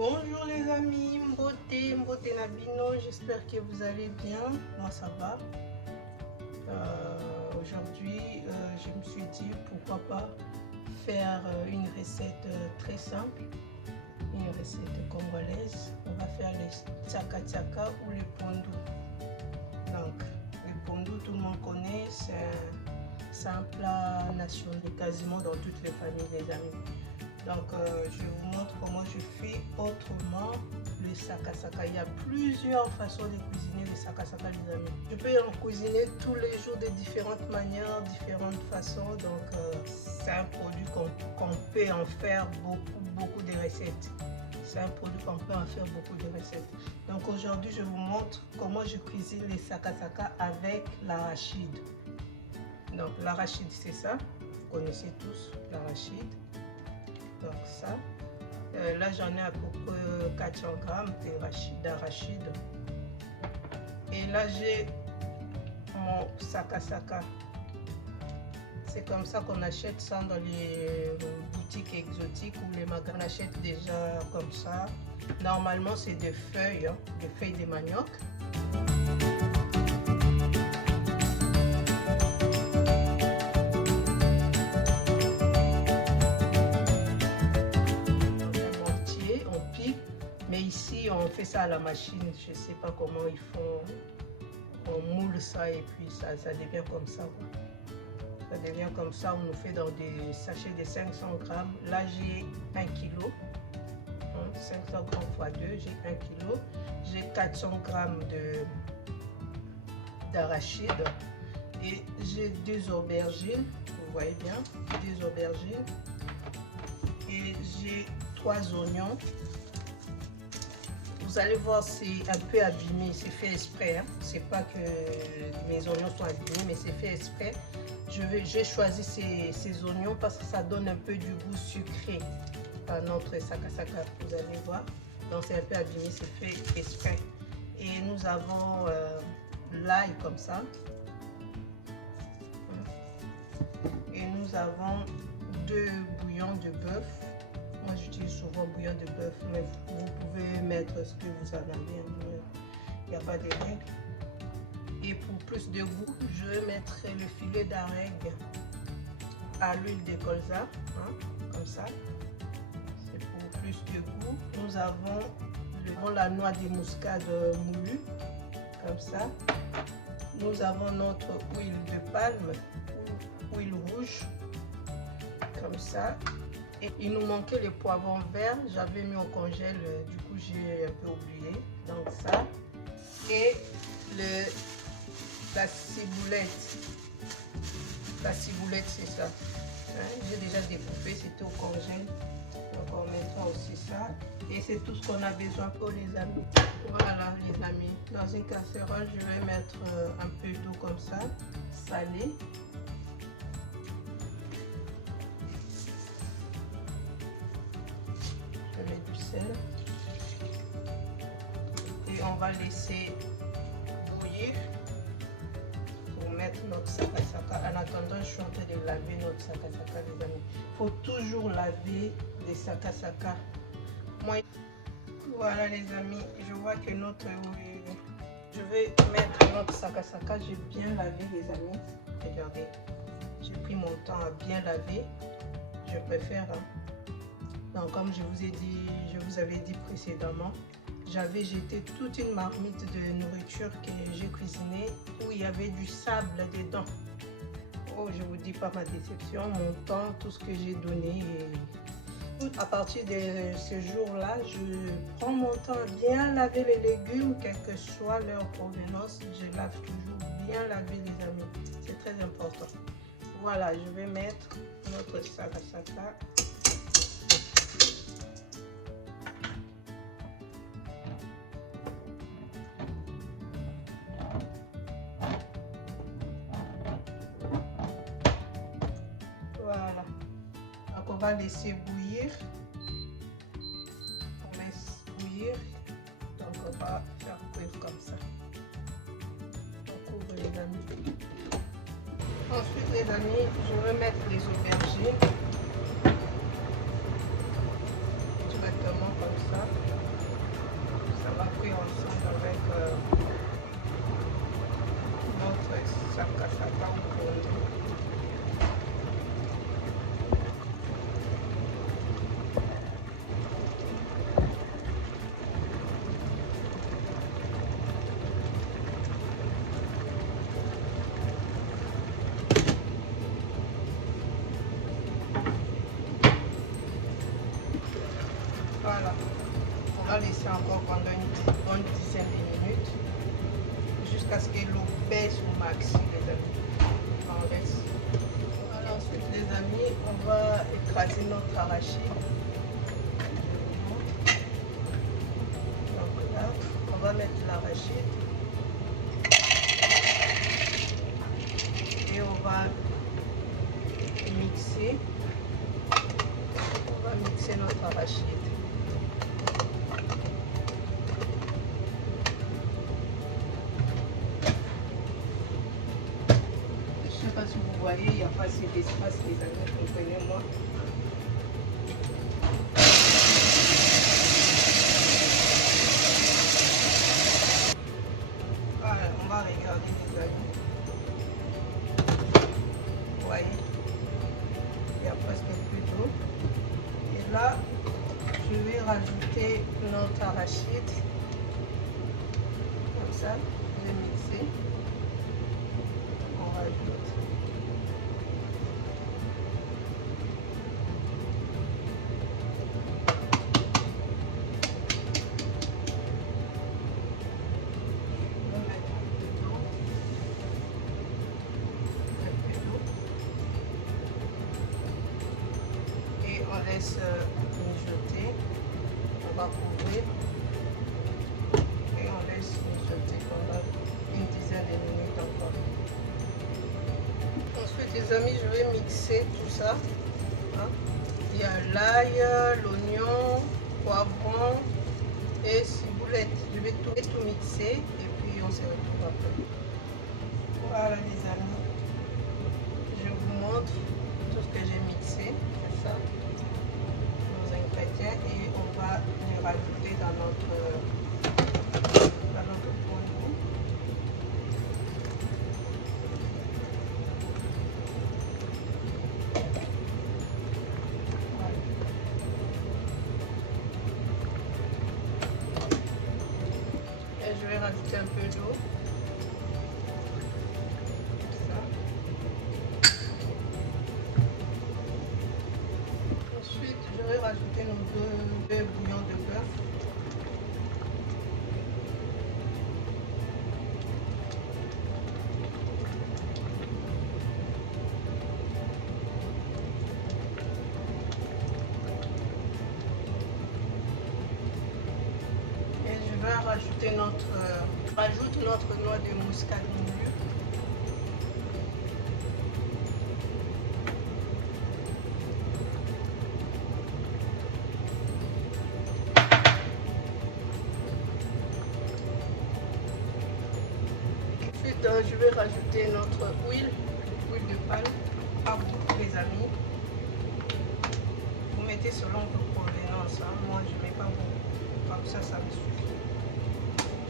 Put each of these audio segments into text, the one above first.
Bonjour les amis, Mbote Nabino, j'espère que vous allez bien, moi ça va. Aujourd'hui, je me suis dit pourquoi pas faire une recette très simple, une recette congolaise. On va faire les tchaka tchaka ou les pondou. Donc, les pondou, tout le monde connaît, c'est un plat national quasiment dans toutes les familles les amis. Donc je vous montre comment je fais autrement le saka saka. Il y a plusieurs façons de cuisiner le saka saka les amis. Je peux en cuisiner tous les jours de différentes manières, différentes façons. Donc c'est un produit qu'on peut en faire beaucoup de recettes. C'est un produit qu'on peut en faire beaucoup de recettes. Donc aujourd'hui je vous montre comment je cuisine les saka saka avec l'arachide. Donc l'arachide c'est ça, vous connaissez tous l'arachide. Donc ça, là j'en ai à peu près 400 grammes d'arachide. Et là j'ai mon saka saka. C'est comme ça qu'on achète ça dans les boutiques exotiques ou les magasins. On achète déjà comme ça. Normalement c'est des feuilles, des feuilles de manioc. Mais ici on fait ça à la machine, je sais pas comment ils font, on moule ça et puis ça devient comme ça quoi. Ça devient comme ça, on nous fait dans des sachets de 500 grammes. Là j'ai 1 kg, 500 grammes x 2, j'ai 1 kg. J'ai 400 grammes d'arachide et j'ai 2 aubergines, vous voyez bien, 2 aubergines. Et j'ai 3 oignons. Vous allez voir, c'est un peu abîmé, c'est fait exprès. Hein. C'est pas que mes oignons sont abîmés, mais c'est fait exprès. J'ai choisi ces oignons parce que ça donne un peu du goût sucré à notre saka saka. Vous allez voir. Donc c'est un peu abîmé, c'est fait exprès. Et nous avons l'ail comme ça. Et nous avons 2 bouillons de bœuf. Moi j'utilise souvent bouillon de bœuf, mais vous pouvez mettre ce que vous avez, il n'y a pas de règle. Et pour plus de goût, je mettrai le filet d'araigne à l'huile de colza, comme ça. C'est pour plus de goût. Nous avons la noix de muscade moulue, comme ça. Nous avons notre huile de palme, ou huile rouge, comme ça. Et il nous manquait les poivrons verts, j'avais mis au congèle, du coup j'ai un peu oublié. Donc ça. Et la ciboulette. La ciboulette c'est ça. J'ai déjà découpé, c'était au congèle. Donc on mettra aussi ça. Et c'est tout ce qu'on a besoin pour les amis. Voilà les amis. Dans une casserole, je vais mettre un peu d'eau comme ça, salée. Et on va laisser bouillir pour mettre notre saka saka. En attendant, je suis en train de laver notre saka saka les amis. Il faut toujours laver les saka saka. Voilà les amis, je vois que je vais mettre notre saka saka. J'ai bien lavé les amis. Regardez, j'ai pris mon temps à bien laver. Je préfère. Donc, comme je vous avais dit précédemment, j'avais jeté toute une marmite de nourriture que j'ai cuisinée où il y avait du sable dedans. Oh, je vous dis pas ma déception, mon temps, tout ce que j'ai donné. Et à partir de ce jour-là, je prends mon temps à bien laver les légumes, quelle que soit leur provenance. Je lave toujours bien laver les amis. C'est très important. Voilà, je vais mettre notre saka saka. Voilà, donc on va laisser bouillir. On laisse bouillir, donc on va faire cuire comme ça. On couvre les amis. Ensuite les amis, je vais mettre les aubergines directement comme ça. ça. Ça va cuire ensemble avec notre sakasaka ou pondu. Voilà, on va laisser encore pendant une dizaine de minutes jusqu'à ce que l'eau baisse au maxi, les amis. On laisse. Voilà, ensuite les amis, on va écraser notre arachide. Donc là, on va mettre l'arachide et on va mixer. On va mixer notre arachide. Je ne sais pas si vous voyez, il n'y a pas assez d'espace, les amis, comprenez-moi. Voilà, on va regarder, les amis. Vous voyez, il y a presque plus d'eau. Et là, je vais rajouter notre arachide. Comme ça, je vais mixer. On rajoute. On laisse mijoter, on va couvrir et on laisse mijoter pendant une dizaine de minutes encore. Ensuite les amis, je vais mixer tout ça. Hein. Il y a l'ail, l'oignon, poivron et ciboulette. Je vais tout mixer et puis on se retrouve après. Voilà les amis, je vous montre tout ce que j'ai mixé, c'est ça. Et on va les rajouter dans notre pondu. Voilà. Et je vais rajouter un peu d'eau. Ensuite, je vais rajouter nos deux bouillons de bœuf. Et je vais rajouter notre noix de muscade moulue. Je vais rajouter notre huile de palme à vous les amis. Vous mettez selon votre provenance, hein. Moi je ne mets pas beaucoup, comme ça me suffit.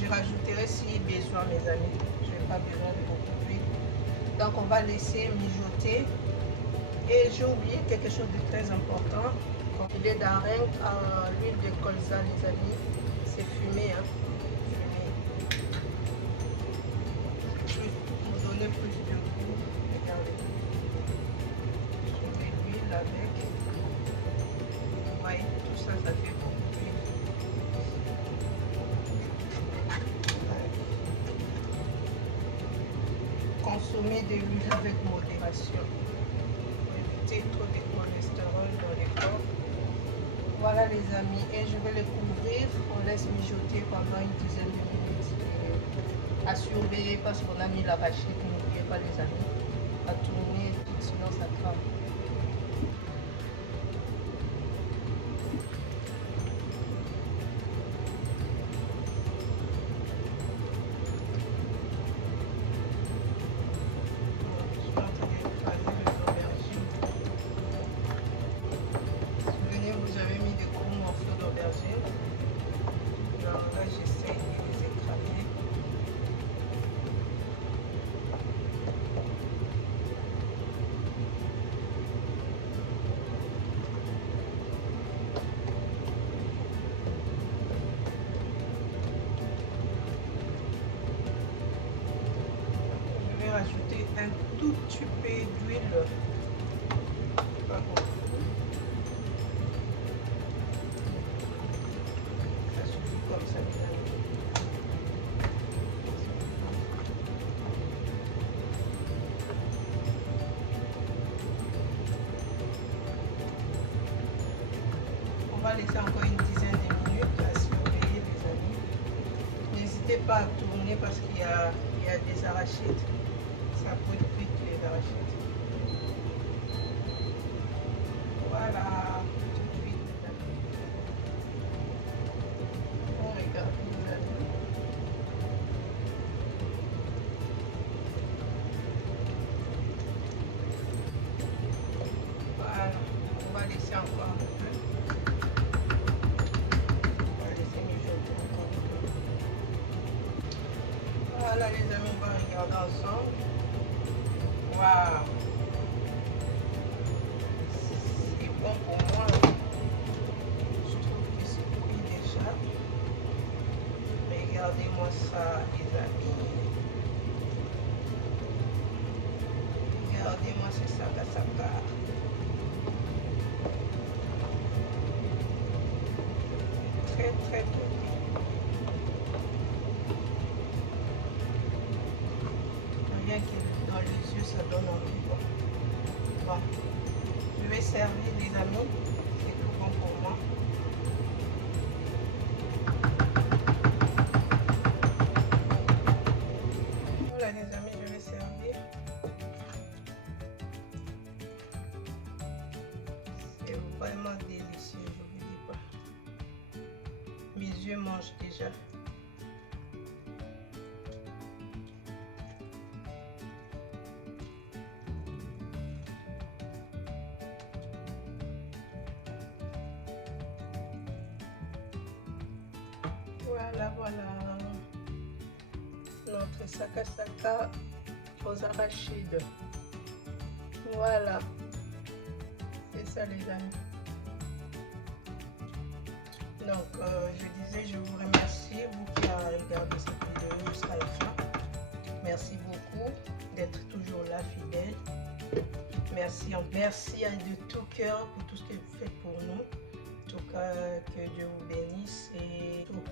Je rajouterai si besoin mes amis, je n'ai pas besoin de beaucoup d'huile. Donc on va laisser mijoter. Et j'ai oublié quelque chose de très important, il est d'arène à l'huile de colza les amis, c'est fumé, hein. Plus de goût, regardez, je mets l'huile avec, vous voyez, tout ça, ça fait beaucoup d'huile. Consommez de l'huile avec modération, évitez trop de cholestérol dans les corps. Voilà les amis, et je vais les couvrir, on laisse mijoter pendant une dizaine de minutes. À surveiller parce qu'on a mis l'arachide, n'oubliez pas les amis, à tourner sinon ça crame. Souvenez, vous avez mis des gros morceaux d'aubergine. petit peu d'huile, pas beaucoup. Ça suffit comme ça, les amis. On va laisser encore une dizaine de minutes à surveiller, les amis. N'hésitez pas à tourner parce qu'il y a des arachides. Ça brûle vite les arachides. Voilà, tout de suite, les amis. On regarde, les amis. Voilà, on va laisser encore un peu. On va laisser mijoter encore un peu. Voilà, les amis, on va regarder ensemble. Waouh! C'est bon pour moi. Je trouve que c'est cuit déjà. Regardez-moi ça, les amis. Regardez-moi ce saka. Très très bon. Rien que dans les yeux, ça donne envie. Bon, je vais servir, les amis. C'est tout bon pour moi. Voilà, les amis, je vais servir. C'est vraiment délicieux, je vous dis pas. Mes yeux mangent déjà. Voilà notre saka aux arachides. Voilà, c'est ça, les amis. Donc je disais, je vous remercie, vous qui avez regardé cette vidéo jusqu'à la fin. Merci beaucoup d'être toujours là, fidèle. Merci de tout cœur pour tout ce que vous faites pour nous. En tout cas, que Dieu vous bénisse et tout.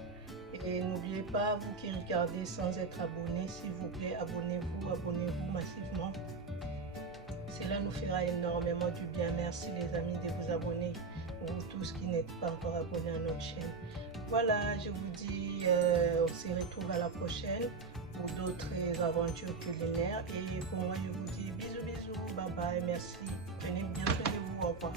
Et n'oubliez pas, vous qui regardez sans être abonné, s'il vous plaît, abonnez-vous massivement. Cela nous fera énormément du bien. Merci les amis de vous abonner, vous tous qui n'êtes pas encore abonnés à notre chaîne. Voilà, je vous dis, on se retrouve à la prochaine pour d'autres aventures culinaires. Et pour moi, je vous dis bisous, bye bye, merci. Prenez bien soin de vous, au revoir.